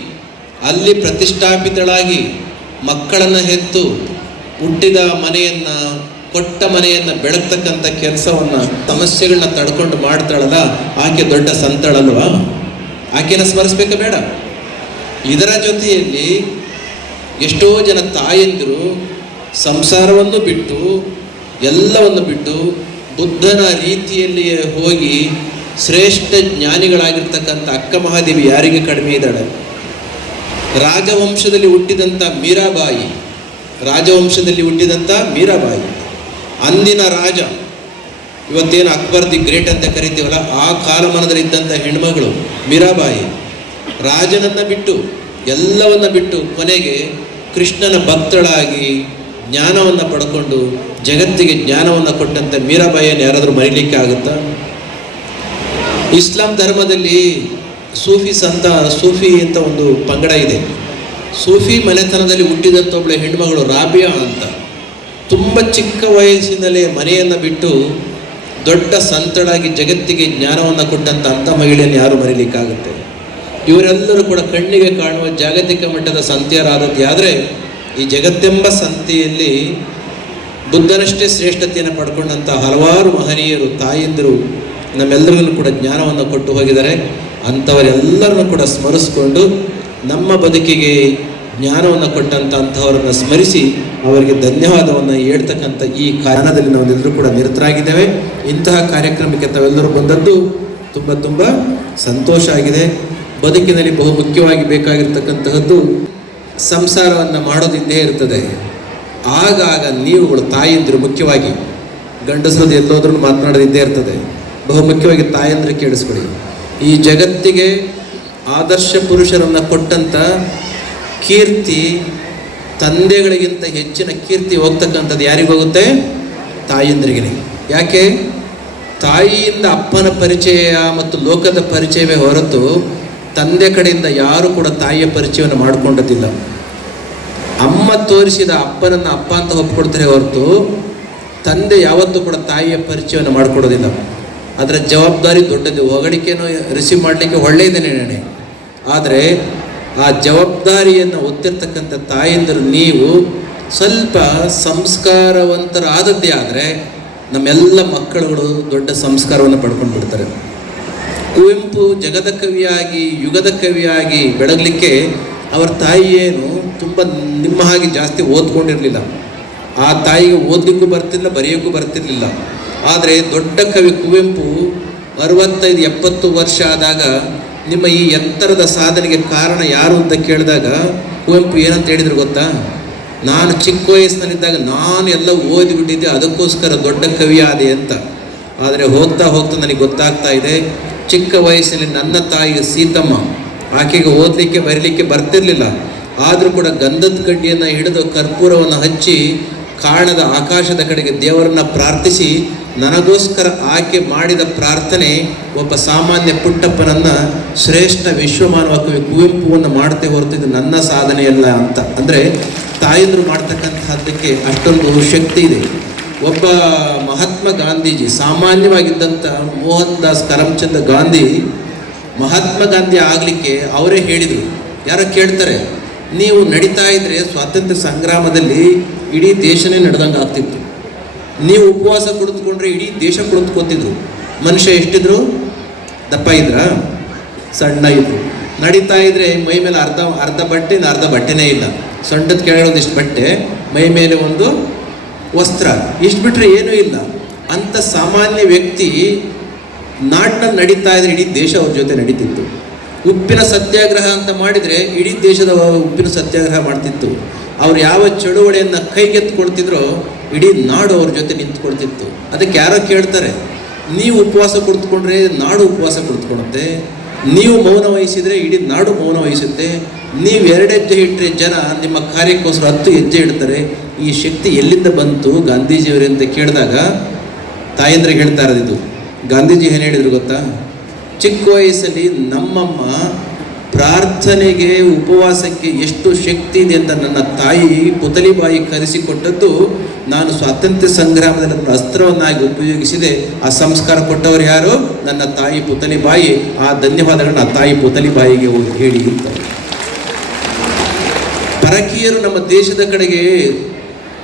ಅಲ್ಲಿ ಪ್ರತಿಷ್ಠಾಪಿತಳಾಗಿ ಮಕ್ಕಳನ್ನು ಹೆತ್ತು ಹುಟ್ಟಿದ ಮನೆಯನ್ನು, ಕೊಟ್ಟ ಮನೆಯನ್ನು ಬೆಳಗ್ತಕ್ಕಂಥ ಕೆಲಸವನ್ನು, ಸಮಸ್ಯೆಗಳನ್ನ ತಡ್ಕೊಂಡು ಮಾಡ್ತಾಳಲ್ಲ, ಆಕೆ ದೊಡ್ಡ ಸಂತಳಲ್ವಾ? ಆಕೆನ ಸ್ಮರಿಸ್ಬೇಕ ಬೇಡ? ಇದರ ಜೊತೆಯಲ್ಲಿ ಎಷ್ಟೋ ಜನ ತಾಯಂದಿರು ಸಂಸಾರವನ್ನು ಬಿಟ್ಟು, ಎಲ್ಲವನ್ನು ಬಿಟ್ಟು ಬುದ್ಧನ ರೀತಿಯಲ್ಲಿಯೇ ಹೋಗಿ ಶ್ರೇಷ್ಠ ಜ್ಞಾನಿಗಳಾಗಿರ್ತಕ್ಕಂಥ ಅಕ್ಕ ಮಹಾದೇವಿ ಯಾರಿಗೆ ಕಡಿಮೆ ಇದ್ದಾಳೆ? ರಾಜವಂಶದಲ್ಲಿ ಹುಟ್ಟಿದಂಥ ಮೀರಾಬಾಯಿ, ಅಂದಿನ ರಾಜ, ಇವತ್ತೇನು ಅಕ್ಬರ್ ದಿ ಗ್ರೇಟ್ ಅಂತ ಕರಿತೀವಲ್ಲ, ಆ ಕಾಲಮಾನದಲ್ಲಿದ್ದಂಥ ಹೆಣ್ಮಗಳು ಮೀರಾಬಾಯಿ ರಾಜನನ್ನು ಬಿಟ್ಟು ಎಲ್ಲವನ್ನ ಬಿಟ್ಟು ಕೊನೆಗೆ ಕೃಷ್ಣನ ಭಕ್ತಳಾಗಿ ಜ್ಞಾನವನ್ನು ಪಡ್ಕೊಂಡು ಜಗತ್ತಿಗೆ ಜ್ಞಾನವನ್ನು ಕೊಟ್ಟಂಥ ಮೀರಾಬಾಯಿಯನ್ನು ಯಾರಾದರೂ ಮರೀಲಿಕ್ಕೆ ಆಗುತ್ತಾ? ಇಸ್ಲಾಂ ಧರ್ಮದಲ್ಲಿ ಸೂಫಿ ಅಂತ ಒಂದು ಪಂಗಡ ಇದೆ. ಸೂಫಿ ಮನೆತನದಲ್ಲಿ ಹುಟ್ಟಿದಂಥ ಒಬ್ಬಳೆ ಹೆಣ್ಮಗಳು ರಾಬಿಯಾ ಅಂತ, ತುಂಬ ಚಿಕ್ಕ ವಯಸ್ಸಿನಲ್ಲೇ ಮನೆಯನ್ನು ಬಿಟ್ಟು ದೊಡ್ಡ ಸಂತಳಾಗಿ ಜಗತ್ತಿಗೆ ಜ್ಞಾನವನ್ನು ಕೊಟ್ಟಂಥ ಅಂಥ ಮಹಿಳೆಯನ್ನು ಯಾರು ಮರೀಲಿಕ್ಕಾಗುತ್ತೆ? ಇವರೆಲ್ಲರೂ ಕೂಡ ಕಣ್ಣಿಗೆ ಕಾಣುವ ಜಾಗತಿಕ ಮಟ್ಟದ ಸಂತೆಯರಾದದ್ದು. ಆದರೆ ಈ ಜಗತ್ತೆಂಬ ಸಂತೆಯಲ್ಲಿ ಬುದ್ಧನಷ್ಟೇ ಶ್ರೇಷ್ಠತೆಯನ್ನು ಪಡ್ಕೊಂಡಂಥ ಹಲವಾರು ಮಹನೀಯರು, ತಾಯಂದಿರು ನಮ್ಮೆಲ್ಲರಿಗೂ ಕೂಡ ಜ್ಞಾನವನ್ನು ಕೊಟ್ಟು ಹೋಗಿದ್ದಾರೆ. ಅಂಥವರೆಲ್ಲರನ್ನು ಕೂಡ ಸ್ಮರಿಸಿಕೊಂಡು ನಮ್ಮ ಬದುಕಿಗೆ ಜ್ಞಾನವನ್ನು ಕೊಟ್ಟಂಥವರನ್ನು ಸ್ಮರಿಸಿ ಅವರಿಗೆ ಧನ್ಯವಾದವನ್ನು ಹೇಳ್ತಕ್ಕಂಥ ಈ ಕಾರಣದಲ್ಲಿ ನಾವೆಲ್ಲರೂ ಕೂಡ ನಿರತರಾಗಿದ್ದೇವೆ. ಇಂತಹ ಕಾರ್ಯಕ್ರಮಕ್ಕೆ ತಾವೆಲ್ಲರೂ ಬಂದದ್ದು ತುಂಬ ಸಂತೋಷ ಆಗಿದೆ. ಬದುಕಿನಲ್ಲಿ ಬಹು ಮುಖ್ಯವಾಗಿ ಬೇಕಾಗಿರ್ತಕ್ಕಂತಹದ್ದು ಸಂಸಾರವನ್ನು ಮಾಡೋದಿದ್ದೇ ಇರ್ತದೆ. ಆಗಾಗ ನೀವುಗಳು ತಾಯಂದಿರು, ಮುಖ್ಯವಾಗಿ ಗಂಡಸರದ್ದು ಎಲ್ಲೋದ್ರೂ ಮಾತನಾಡೋದಿದ್ದೇ ಇರ್ತದೆ. ಬಹು ಮುಖ್ಯವಾಗಿ ತಾಯಂದಿರು ಕೇಳಿಸ್ಕೊಳ್ಳಿ. ಈ ಜಗತ್ತಿಗೆ ಆದರ್ಶ ಪುರುಷರನ್ನು ಕೊಟ್ಟಂಥ ಕೀರ್ತಿ, ತಂದೆಗಳಿಗಿಂತ ಹೆಚ್ಚಿನ ಕೀರ್ತಿ ಹೋಗ್ತಕ್ಕಂಥದ್ದು ಯಾರಿಗೋಗುತ್ತೆ? ತಾಯಂದಿರಿಗೆ. ಯಾಕೆ? ತಾಯಿಯಿಂದ ಅಪ್ಪನ ಪರಿಚಯ ಮತ್ತು ಲೋಕದ ಪರಿಚಯವೇ ಹೊರತು ತಂದೆ ಕಡೆಯಿಂದ ಯಾರು ಕೂಡ ತಾಯಿಯ ಪರಿಚಯವನ್ನು ಮಾಡಿಕೊಂಡದಿಲ್ಲ. ಅಮ್ಮ ತೋರಿಸಿದ ಅಪ್ಪನನ್ನು ಅಪ್ಪ ಅಂತ ಒಪ್ಕೊಡ್ತಾರೆ ಹೊರತು ತಂದೆ ಯಾವತ್ತೂ ಕೂಡ ತಾಯಿಯ ಪರಿಚಯವನ್ನು ಮಾಡಿಕೊಡೋದಿಲ್ಲ. ಅದರ ಜವಾಬ್ದಾರಿ ದೊಡ್ಡದು. ಹೊಗಳಿಕೆಯನ್ನು ರಿಸೀವ್ ಮಾಡಲಿಕ್ಕೆ ಒಳ್ಳೆಯದೇನೆ, ಆದರೆ ಆ ಜವಾಬ್ದಾರಿಯನ್ನು ಹೊತ್ತಿರ್ತಕ್ಕಂಥ ತಾಯಂದಿರು ನೀವು ಸ್ವಲ್ಪ ಸಂಸ್ಕಾರವಂತರಾದದ್ದೇ ಆದರೆ ನಮ್ಮೆಲ್ಲ ಮಕ್ಕಳುಗಳು ದೊಡ್ಡ ಸಂಸ್ಕಾರವನ್ನು ಪಡ್ಕೊಂಡು ಬಿಡ್ತಾರೆ. ಕುವೆಂಪು ಜಗದ ಕವಿಯಾಗಿ, ಯುಗದ ಕವಿಯಾಗಿ ಬೆಳಗಲಿಕ್ಕೆ ಅವರ ತಾಯಿ ಏನು ತುಂಬ ನಿಮ್ಮ ಹಾಗೆ ಜಾಸ್ತಿ ಓದ್ಕೊಂಡಿರಲಿಲ್ಲ. ಆ ತಾಯಿಗೆ ಓದಲಿಕ್ಕೂ ಬರ್ತಿರಲಿಲ್ಲ, ಬರೆಯೋಕ್ಕೂ ಬರ್ತಿರಲಿಲ್ಲ. ಆದರೆ ದೊಡ್ಡ ಕವಿ ಕುವೆಂಪು 65-70 ವರ್ಷ ಆದಾಗ ನಿಮ್ಮ ಈ ಎತ್ತರದ ಸಾಧನೆಗೆ ಕಾರಣ ಯಾರು ಅಂತ ಕೇಳಿದಾಗ ಕುವೆಂಪು ಏನಂತ ಹೇಳಿದ್ರು ಗೊತ್ತಾ? ನಾನು ಚಿಕ್ಕ ವಯಸ್ಸಿನಲ್ಲಿದ್ದಾಗ ನಾನು ಎಲ್ಲ ಓದಿಬಿಟ್ಟಿದ್ದೆ, ಅದಕ್ಕೋಸ್ಕರ ದೊಡ್ಡ ಕವಿ ಆದೆ ಅಂತ. ಆದರೆ ಹೋಗ್ತಾ ನನಗೆ ಗೊತ್ತಾಗ್ತಾ ಇದೆ, ಚಿಕ್ಕ ವಯಸ್ಸಿನಲ್ಲಿ ನನ್ನ ತಾಯಿ ಸೀತಮ್ಮ, ಆಕೆಗೆ ಓದಲಿಕ್ಕೆ ಬರೀಲಿಕ್ಕೆ ಬರ್ತಿರ್ಲಿಲ್ಲ. ಆದರೂ ಕೂಡ ಗಂಧದ ಕಡ್ಡಿಯನ್ನು ಹಿಡಿದು ಕರ್ಪೂರವನ್ನು ಹಚ್ಚಿ ಕಾಣದ ಆಕಾಶದ ಕಡೆಗೆ ದೇವರನ್ನು ಪ್ರಾರ್ಥಿಸಿ ನನಗೋಸ್ಕರ ಆಕೆ ಮಾಡಿದ ಪ್ರಾರ್ಥನೆ ಒಬ್ಬ ಸಾಮಾನ್ಯ ಪುಟ್ಟಪ್ಪನನ್ನು ಶ್ರೇಷ್ಠ ವಿಶ್ವಮಾನವ ಕವಿ ಕುವೆಂಪುವನ್ನು ಮಾಡ್ತೇ ಹೊರತು ಇದು ನನ್ನ ಸಾಧನೆಯಲ್ಲ ಅಂತ. ಅಂದರೆ ತಾಯಂದರು ಮಾಡ್ತಕ್ಕಂಥದ್ದಕ್ಕೆ ಅಷ್ಟೊಂದು ಶಕ್ತಿ ಇದೆ. ಒಬ್ಬ ಮಹಾತ್ಮ ಗಾಂಧೀಜಿ, ಸಾಮಾನ್ಯವಾಗಿದ್ದಂಥ ಮೋಹನ್ ದಾಸ್ ಕರಮ್ಚಂದ್ ಗಾಂಧಿ, ಮಹಾತ್ಮ ಗಾಂಧಿ ಆಗಲಿಕ್ಕೆ ಅವರೇ ಹೇಳಿದರು. ಯಾರೋ ಕೇಳ್ತಾರೆ, ನೀವು ನಡೀತಾ ಇದ್ರೆ ಸ್ವಾತಂತ್ರ್ಯ ಸಂಗ್ರಾಮದಲ್ಲಿ ಇಡೀ ದೇಶನೇ ನಡೆದಂಗೆ ಆಗ್ತಿತ್ತು, ನೀವು ಉಪವಾಸ ಕುಳಿತುಕೊಂಡ್ರೆ ಇಡೀ ದೇಶ ಕುಳಿತುಕೊತಿದ್ರು. ಮನುಷ್ಯ ಎಷ್ಟಿದ್ರು? ದಪ್ಪ ಇದ್ರ? ಸಣ್ಣ ಇದ್ರು. ನಡೀತಾ ಇದ್ರೆ ಮೈ ಮೇಲೆ ಅರ್ಧ ಬಟ್ಟೆ, ಅರ್ಧ ಬಟ್ಟೆನೇ ಇಲ್ಲ, ಸೊಂಟದ ಕೆಳಗಡೆ ಒಂದಿಷ್ಟು ಬಟ್ಟೆ, ಮೈ ಮೇಲೆ ಒಂದು ವಸ್ತ್ರ, ಇಷ್ಟು ಬಿಟ್ಟರೆ ಏನೂ ಇಲ್ಲ. ಅಂಥ ಸಾಮಾನ್ಯ ವ್ಯಕ್ತಿ ನಾಡಿನಲ್ಲಿ ನಡೀತಾ ಇದ್ರೆ ಇಡೀ ದೇಶ ಅವ್ರ ಜೊತೆ ನಡೀತಿತ್ತು. ಉಪ್ಪಿನ ಸತ್ಯಾಗ್ರಹ ಅಂತ ಮಾಡಿದರೆ ಇಡೀ ದೇಶದ ಉಪ್ಪಿನ ಸತ್ಯಾಗ್ರಹ ಮಾಡ್ತಿತ್ತು. ಅವ್ರು ಯಾವ ಚಳುವಳಿಯನ್ನು ಕೈಗೆತ್ತಿಕೊಳ್ತಿದ್ರೋ ಇಡೀ ನಾಡು ಅವ್ರ ಜೊತೆ ನಿಂತ್ಕೊಳ್ತಿತ್ತು. ಅದಕ್ಕೆ ಯಾರೋ ಕೇಳ್ತಾರೆ, ನೀವು ಉಪವಾಸ ಕುಳಿತುಕೊಂಡ್ರೆ ನಾಡು ಉಪವಾಸ ಕುಳಿತುಕೊಳ್ಳುತ್ತೆ, ನೀವು ಮೌನ ವಹಿಸಿದರೆ ಇಡೀ ನಾಡು ಮೌನ ವಹಿಸುತ್ತೆ, ನೀವು 2 ಹೆಜ್ಜೆ ಇಟ್ಟರೆ ಜನ ನಿಮ್ಮ ಕಾರ್ಯಕ್ಕೋಸ್ಕರ 10 ಹೆಜ್ಜೆ ಇಡ್ತಾರೆ. ಈ ಶಕ್ತಿ ಎಲ್ಲಿಂದ ಬಂತು ಗಾಂಧೀಜಿಯವರೇ ಅಂತ ಕೇಳಿದಾಗ ತಾಯಂದ್ರಿಗೆ ಹೇಳ್ತಾ ಇರೋದಿದು. ಗಾಂಧೀಜಿ ಏನು ಹೇಳಿದ್ರು ಗೊತ್ತಾ? ಚಿಕ್ಕ ವಯಸ್ಸಲ್ಲಿ ನಮ್ಮಮ್ಮ ಪ್ರಾರ್ಥನೆಗೆ, ಉಪವಾಸಕ್ಕೆ ಎಷ್ಟು ಶಕ್ತಿ ಇದೆ ಅಂತ ನನ್ನ ತಾಯಿ ಪುತಲಿಬಾಯಿ ಕಲಿಸಿಕೊಟ್ಟದ್ದು ನಾನು ಸ್ವಾತಂತ್ರ್ಯ ಸಂಗ್ರಾಮದಲ್ಲಿ ನನ್ನ ಅಸ್ತ್ರವನ್ನಾಗಿ ಉಪಯೋಗಿಸಿದೆ. ಆ ಸಂಸ್ಕಾರ ಕೊಟ್ಟವರು ಯಾರು? ನನ್ನ ತಾಯಿ ಪುತಲಿಬಾಯಿ. ಆ ಧನ್ಯವಾದಗಳನ್ನ ಆ ತಾಯಿ ಪುತಲಿಬಾಯಿಗೆ ಹೇಳಿ ಅಂತ. ಪರಕೀಯರು ನಮ್ಮ ದೇಶದ ಕಡೆಗೆ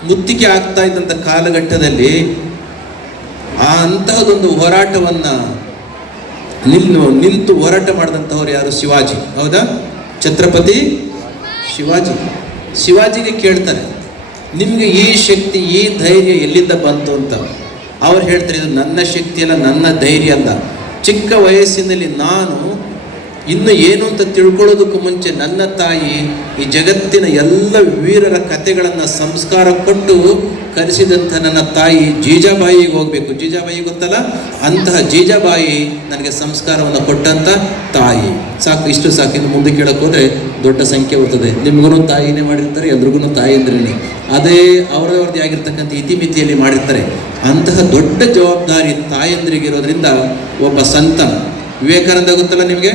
ಮುತ್ತಿಗೆ ಆಗ್ತಾ ಇದ್ದಂಥ ಕಾಲಘಟ್ಟದಲ್ಲಿ ಅಂತಹದೊಂದು ಹೋರಾಟವನ್ನು ನಿಂತು ಹೋರಾಟ ಮಾಡಿದಂಥವ್ರು ಯಾರು? ಶಿವಾಜಿ. ಹೌದಾ? ಛತ್ರಪತಿ ಶಿವಾಜಿಗೆ ಕೇಳ್ತಾರೆ, ನಿಮಗೆ ಈ ಶಕ್ತಿ, ಈ ಧೈರ್ಯ ಎಲ್ಲಿಂದ ಬಂತು ಅಂತ. ಅವ್ರು ಹೇಳ್ತಾರೆ, ಇದು ನನ್ನ ಶಕ್ತಿ ಅಲ್ಲ, ನನ್ನ ಧೈರ್ಯ ಅಲ್ಲ, ಚಿಕ್ಕ ವಯಸ್ಸಿನಲ್ಲಿ ನಾನು ಇನ್ನು ಏನು ಅಂತ ತಿಳ್ಕೊಳ್ಳೋದಕ್ಕೂ ಮುಂಚೆ ನನ್ನ ತಾಯಿ ಈ ಜಗತ್ತಿನ ಎಲ್ಲ ವೀರರ ಕಥೆಗಳನ್ನು ಸಂಸ್ಕಾರ ಕೊಟ್ಟು ಕಲಿಸಿದಂಥ ನನ್ನ ತಾಯಿ ಜೀಜಾಬಾಯಿಗೆ ಹೋಗಬೇಕು. ಜೀಜಾಬಾಯಿ ಗೊತ್ತಲ್ಲ, ಅಂತಹ ಜೀಜಾಬಾಯಿ ನನಗೆ ಸಂಸ್ಕಾರವನ್ನು ಕೊಟ್ಟಂಥ ತಾಯಿ. ಸಾಕು, ಇಷ್ಟು ಸಾಕು. ಇನ್ನು ಮುಂದೆ ಕೇಳಕ್ಕೆ ಹೋದರೆ ದೊಡ್ಡ ಸಂಖ್ಯೆ ಬರ್ತದೆ. ನಿಮಗೂ ತಾಯಿನೇ ಮಾಡಿರ್ತಾರೆ, ಎಲ್ರಿಗೂ ತಾಯಿ ಅಂದ್ರೇ ಅದೇ ಅವರವ್ರದ್ದೇ ಆಗಿರ್ತಕ್ಕಂಥ ಇತಿಮಿತಿಯಲ್ಲಿ ಮಾಡಿರ್ತಾರೆ. ಅಂತಹ ದೊಡ್ಡ ಜವಾಬ್ದಾರಿ ತಾಯಂದ್ರಿಗಿರೋದ್ರಿಂದ ಒಬ್ಬ ಸಂತ ವಿವೇಕಾನಂದ ಗೊತ್ತಲ್ಲ ನಿಮಗೆ?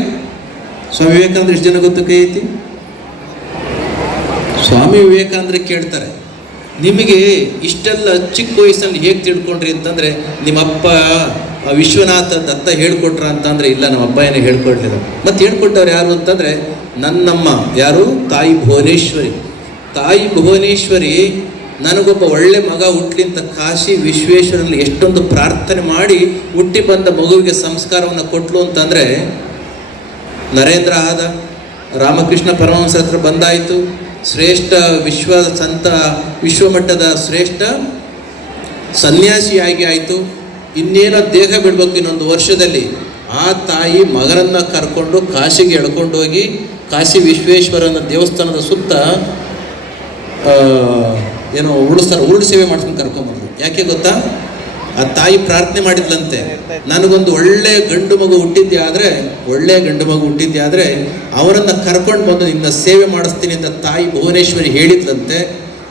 ಸ್ವಾಮಿ ವಿವೇಕಾನಂದ ಎಷ್ಟು ಜನ ಗೊತ್ತು ಕೈ ಐತಿ? ಸ್ವಾಮಿ ವಿವೇಕಾನಂದ್ರ ಕೇಳ್ತಾರೆ, ನಿಮಗೆ ಇಷ್ಟೆಲ್ಲ ಚಿಕ್ಕ ವಯಸ್ಸಲ್ಲಿ ಹೇಗೆ ತಿಳ್ಕೊಂಡ್ರಿ ಅಂತಂದರೆ ನಿಮ್ಮಪ್ಪ ವಿಶ್ವನಾಥ ದತ್ತ ಹೇಳ್ಕೊಟ್ರ ಅಂತಂದರೆ ಇಲ್ಲ, ನಮ್ಮ ಅಪ್ಪ ಏನೋ ಹೇಳ್ಕೊಡ್ಲಿಲ್ಲ. ಮತ್ತು ಹೇಳ್ಕೊಟ್ಟವ್ರು ಯಾರು ಅಂತಂದರೆ ನನ್ನಮ್ಮ ಯಾರು? ತಾಯಿ ಭುವನೇಶ್ವರಿ. ತಾಯಿ ಭುವನೇಶ್ವರಿ ನನಗೊಬ್ಬ ಒಳ್ಳೆ ಮಗ ಹುಟ್ಟಲಿ ಅಂತ ಕಾಶಿ ವಿಶ್ವೇಶ್ವರಲ್ಲಿ ಎಷ್ಟೊಂದು ಪ್ರಾರ್ಥನೆ ಮಾಡಿ ಹುಟ್ಟಿ ಬಂದ ಮಗುವಿಗೆ ಸಂಸ್ಕಾರವನ್ನು ಕೊಟ್ಲು ಅಂತಂದರೆ ನರೇಂದ್ರ ಆದ, ರಾಮಕೃಷ್ಣ ಪರಮಹಂಸರ ಹತ್ರ ಬಂದಾಯಿತು, ಶ್ರೇಷ್ಠ ವಿಶ್ವಮಟ್ಟದ ಶ್ರೇಷ್ಠ ಸನ್ಯಾಸಿಯಾಗಿ ಆಯಿತು. ಇನ್ನೇನೋ ದೇಹ ಬಿಡಬೇಕು ಇನ್ನೊಂದು ವರ್ಷದಲ್ಲಿ. ಆ ತಾಯಿ ಮಗನನ್ನು ಕರ್ಕೊಂಡು ಕಾಶಿಗೆ ಎಳ್ಕೊಂಡು ಹೋಗಿ ಕಾಶಿ ವಿಶ್ವೇಶ್ವರನ ದೇವಸ್ಥಾನದ ಸುತ್ತ ಏನೋ ಉರುಳು ಸೇವೆ ಮಾಡ್ಕೊಂಡು ಕರ್ಕೊಂಬಂದ್ರು. ಯಾಕೆ ಗೊತ್ತಾ? ಆ ತಾಯಿ ಪ್ರಾರ್ಥನೆ ಮಾಡಿದ್ಲಂತೆ, ನನಗೊಂದು ಒಳ್ಳೆ ಗಂಡು ಮಗು ಹುಟ್ಟಿದ್ದೆ ಆದರೆ ಅವರನ್ನು ಕರ್ಕೊಂಡು ಬಂದು ನಿನ್ನ ಸೇವೆ ಮಾಡಿಸ್ತೀನಿ ಅಂತ ತಾಯಿ ಭುವನೇಶ್ವರಿ ಹೇಳಿದ್ಲಂತೆ.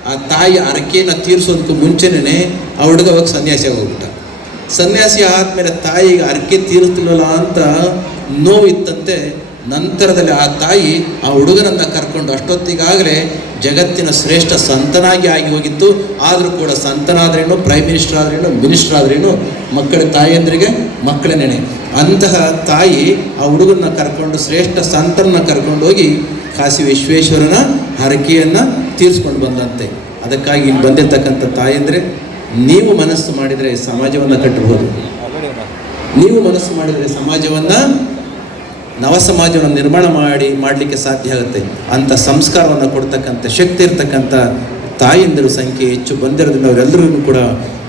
ಆ ತಾಯಿ ಅರಕೆಯನ್ನು ತೀರಿಸೋದಕ್ಕೂ ಮುಂಚೆನೇ ಆ ಹುಡುಗ ಅವಾಗ ಸನ್ಯಾಸಿ ಆಗೋಗ್ಬಿಟ್ಟ. ಸನ್ಯಾಸಿ ಆದಮೇಲೆ ತಾಯಿಗೆ ಅರಕೆ ತೀರಿಸ್ತಿಲ್ವಲ್ಲ ಅಂತ ನೋವಿತ್ತಂತೆ. ನಂತರದಲ್ಲಿ ಆ ತಾಯಿ ಆ ಹುಡುಗನನ್ನು ಕರ್ಕೊಂಡು, ಅಷ್ಟೊತ್ತಿಗಾಗಲೇ ಜಗತ್ತಿನ ಶ್ರೇಷ್ಠ ಸಂತನಾಗಿ ಆಗಿ ಹೋಗಿತ್ತು. ಆದರೂ ಕೂಡ ಸಂತನಾದ್ರೇನು, ಪ್ರೈಮ್ ಮಿನಿಸ್ಟರ್ ಆದ್ರೇನು, ಮಿನಿಸ್ಟರ್ ಆದ್ರೇನು ಮಕ್ಕಳ ತಾಯಿಯಂದ್ರಿಗೆ ಮಕ್ಕಳೇ ನೆನೆ. ಅಂತಹ ತಾಯಿ ಆ ಹುಡುಗನ ಕರ್ಕೊಂಡು, ಶ್ರೇಷ್ಠ ಸಂತರನ್ನ ಕರ್ಕೊಂಡು ಹೋಗಿ ಕಾಶಿ ವಿಶ್ವೇಶ್ವರನ ಹರಕೆಯನ್ನು ತೀರಿಸ್ಕೊಂಡು ಬಂದಂತೆ. ಅದಕ್ಕಾಗಿ ಇಲ್ಲಿ ಬಂದಿರ್ತಕ್ಕಂಥ ತಾಯಂದರೆ, ನೀವು ಮನಸ್ಸು ಮಾಡಿದರೆ ಸಮಾಜವನ್ನು ಕಟ್ಟಬಹುದು. ನೀವು ಮನಸ್ಸು ಮಾಡಿದರೆ ಸಮಾಜವನ್ನು, ನವ ಸಮಾಜವನ್ನು ನಿರ್ಮಾಣ ಮಾಡಲಿಕ್ಕೆ ಸಾಧ್ಯ ಆಗುತ್ತೆ. ಅಂಥ ಸಂಸ್ಕಾರವನ್ನು ಕೊಡ್ತಕ್ಕಂಥ ಶಕ್ತಿ ಇರ್ತಕ್ಕಂಥ ತಾಯಂದಿರು ಸಂಖ್ಯೆ ಹೆಚ್ಚು ಬಂದಿರೋದ್ರಿಂದ ಅವರೆಲ್ಲರಿಗೂ ಕೂಡ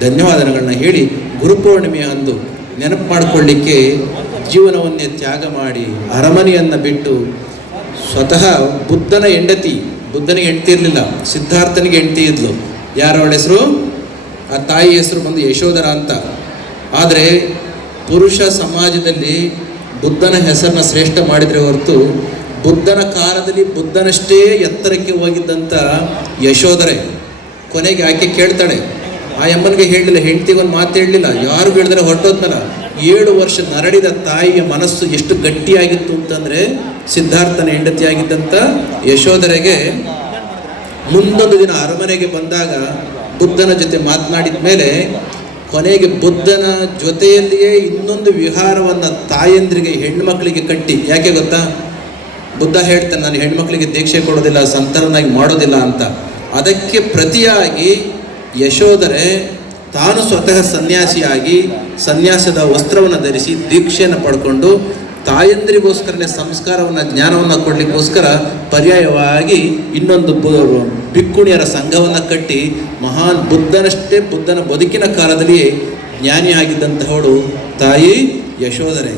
ಧನ್ಯವಾದಗಳನ್ನ ಹೇಳಿ, ಗುರುಪೂರ್ಣಿಮೆಯ ಅಂದು ನೆನಪು ಮಾಡಿಕೊಳ್ಳಿಕ್ಕೆ ಜೀವನವನ್ನೇ ತ್ಯಾಗ ಮಾಡಿ ಅರಮನೆಯನ್ನು ಬಿಟ್ಟು ಸ್ವತಃ ಬುದ್ಧನಿಗೆ ಹೆಂಡತಿ ಇರಲಿಲ್ಲ, ಸಿದ್ಧಾರ್ಥನಿಗೆ ಹೆಂಡತಿ ಇದ್ಲು. ಯಾರವಳ ಹೆಸರು? ಆ ತಾಯಿ ಹೆಸರು ಬಂದು ಯಶೋಧರ ಅಂತ. ಆದರೆ ಪುರುಷ ಸಮಾಜದಲ್ಲಿ ಬುದ್ಧನ ಹೆಸರನ್ನ ಶ್ರೇಷ್ಠ ಮಾಡಿದರೆ ಹೊರತು, ಬುದ್ಧನ ಕಾಲದಲ್ಲಿ ಬುದ್ಧನಷ್ಟೇ ಎತ್ತರಕ್ಕೆ ಹೋಗಿದ್ದಂಥ ಯಶೋಧರೆ ಕೊನೆಗೆ ಆಕೆ ಕೇಳ್ತಾಳೆ. ಆ ಅಮ್ಮನಿಗೆ ಹೇಳಲಿಲ್ಲ, ಹೆಂಡತಿಗೊಂದು ಮಾತು ಹೇಳಲಿಲ್ಲ, ಯಾರು ಹೇಳಿದ್ರೆ ಹೊರಟೋದ್ನಲ್ಲ. 7 ವರ್ಷ ನರಳಿದ ತಾಯಿಯ ಮನಸ್ಸು ಎಷ್ಟು ಗಟ್ಟಿಯಾಗಿತ್ತು ಅಂತಂದರೆ, ಸಿದ್ಧಾರ್ಥನ ಹೆಂಡತಿಯಾಗಿದ್ದಂಥ ಯಶೋಧರೆಗೆ ಮುಂದೊಂದು ದಿನ ಅರಮನೆಗೆ ಬಂದಾಗ ಬುದ್ಧನ ಜೊತೆ ಮಾತನಾಡಿದ ಮೇಲೆ ಕೊನೆಗೆ ಬುದ್ಧನ ಜೊತೆಯಲ್ಲಿಯೇ ಇನ್ನೊಂದು ವಿಹಾರವನ್ನು ತಾಯಂದ್ರಿಗೆ, ಹೆಣ್ಮಕ್ಳಿಗೆ ಕಟ್ಟಿ. ಯಾಕೆ ಗೊತ್ತಾ? ಬುದ್ಧ ಹೇಳ್ತಾನೆ, ನಾನು ಹೆಣ್ಮಕ್ಳಿಗೆ ದೀಕ್ಷೆ ಕೊಡೋದಿಲ್ಲ, ಸಂತರನಾಗಿ ಮಾಡೋದಿಲ್ಲ ಅಂತ. ಅದಕ್ಕೆ ಪ್ರತಿಯಾಗಿ ಯಶೋಧರೆ ತಾನು ಸ್ವತಃ ಸನ್ಯಾಸಿಯಾಗಿ ಸನ್ಯಾಸದ ವಸ್ತ್ರವನ್ನು ಧರಿಸಿ ದೀಕ್ಷೆಯನ್ನು ಪಡ್ಕೊಂಡು ತಾಯಂದ್ರಿಗೋಸ್ಕರನೇ ಸಂಸ್ಕಾರವನ್ನು, ಜ್ಞಾನವನ್ನು ಕೊಡಲಿಕ್ಕೋಸ್ಕರ ಪರ್ಯಾಯವಾಗಿ ಇನ್ನೊಂದು ಭಿಕ್ಕುಣಿಯರ ಸಂಘವನ್ನು ಕಟ್ಟಿ ಮಹಾನ್ ಬುದ್ಧನ ಬದುಕಿನ ಕಾಲದಲ್ಲಿ ಜ್ಞಾನಿಯಾಗಿದ್ದಂತಹವಳು ತಾಯಿ ಯಶೋಧರೆ.